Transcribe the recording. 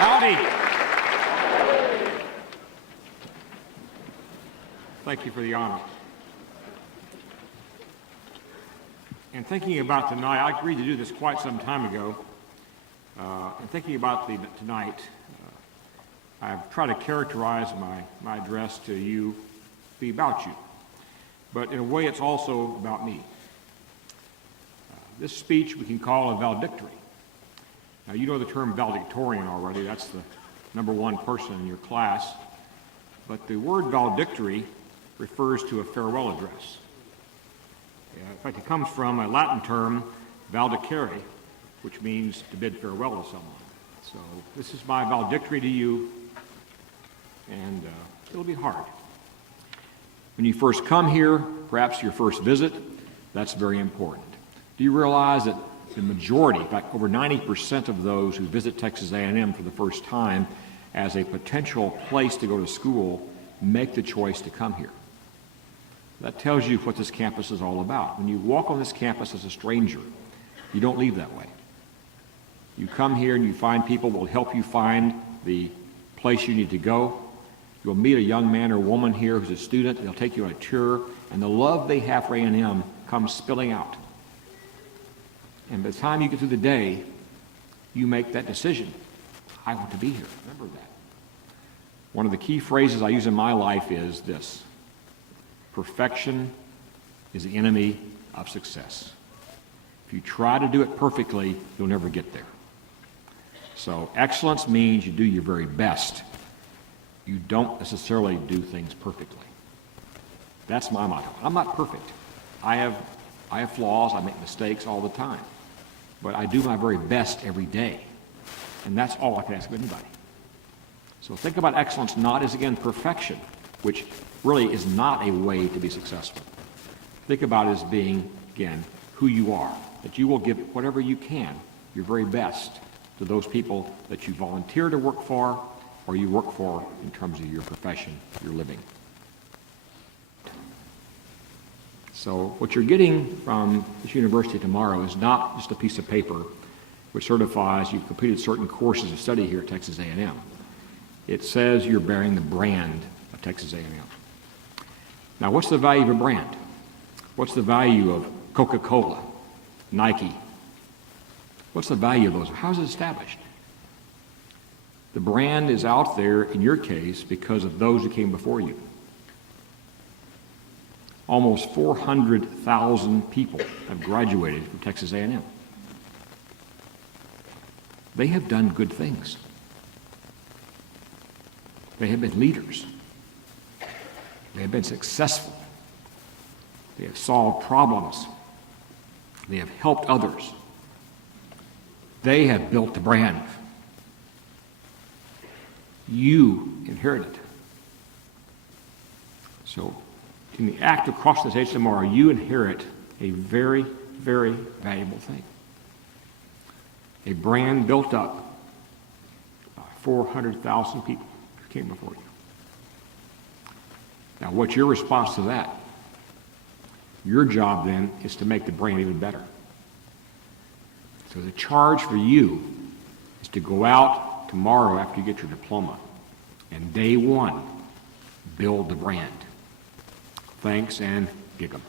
Howdy. Thank you for the honor. And thinking about tonight, I agreed to do this quite some time ago. And thinking about tonight, I've tried to characterize my address to you, be about you. But in a way, it's also about me. This speech we can call a valedictory. Now, you know the term valedictorian already. That's the number one person in your class. But the word valedictory refers to a farewell address. In fact, it comes from a Latin term, valedicere, which means to bid farewell to someone. So this is my valedictory to you, and it'll be hard. When you first come here, perhaps your first visit, that's very important. Do you realize that the majority, in fact, over 90% of those who visit Texas A&M for the first time as a potential place to go to school make the choice to come here? That tells you what this campus is all about. When you walk on this campus as a stranger, you don't leave that way. You come here and you find people who will help you find the place you need to go. You'll meet a young man or woman here who's a student. They'll take you on a tour, and the love they have for A&M comes spilling out. And by the time you get through the day, you make that decision. I want to be here. Remember that. One of the key phrases I use in my life is this: perfection is the enemy of success. If you try to do it perfectly, you'll never get there. So excellence means you do your very best. You don't necessarily do things perfectly. That's my motto. I'm not perfect. I have flaws. I make mistakes all the time. But I do my very best every day. And that's all I can ask of anybody. So think about excellence not as, again, perfection, which really is not a way to be successful. Think about it as being, again, who you are, that you will give whatever you can, your very best, to those people that you volunteer to work for or you work for in terms of your profession, your living. So what you're getting from this university tomorrow is not just a piece of paper which certifies you've completed certain courses of study here at Texas A&M. It says you're bearing the brand of Texas A&M. Now, what's the value of a brand? What's the value of Coca-Cola, Nike? What's the value of those? How is it established? The brand is out there, in your case, because of those who came before you. Almost 400,000 people have graduated from Texas A&M. They have done good things. They have been leaders. They have been successful. They have solved problems. They have helped others. They have built the brand. You inherit it. So, in the act of crossing the stage tomorrow, you inherit a very, very valuable thing. A brand built up by 400,000 people who came before you. Now, what's your response to that? Your job, then, is to make the brand even better. So the charge for you is to go out tomorrow after you get your diploma and day one, build the brand. Thanks, and gig 'em.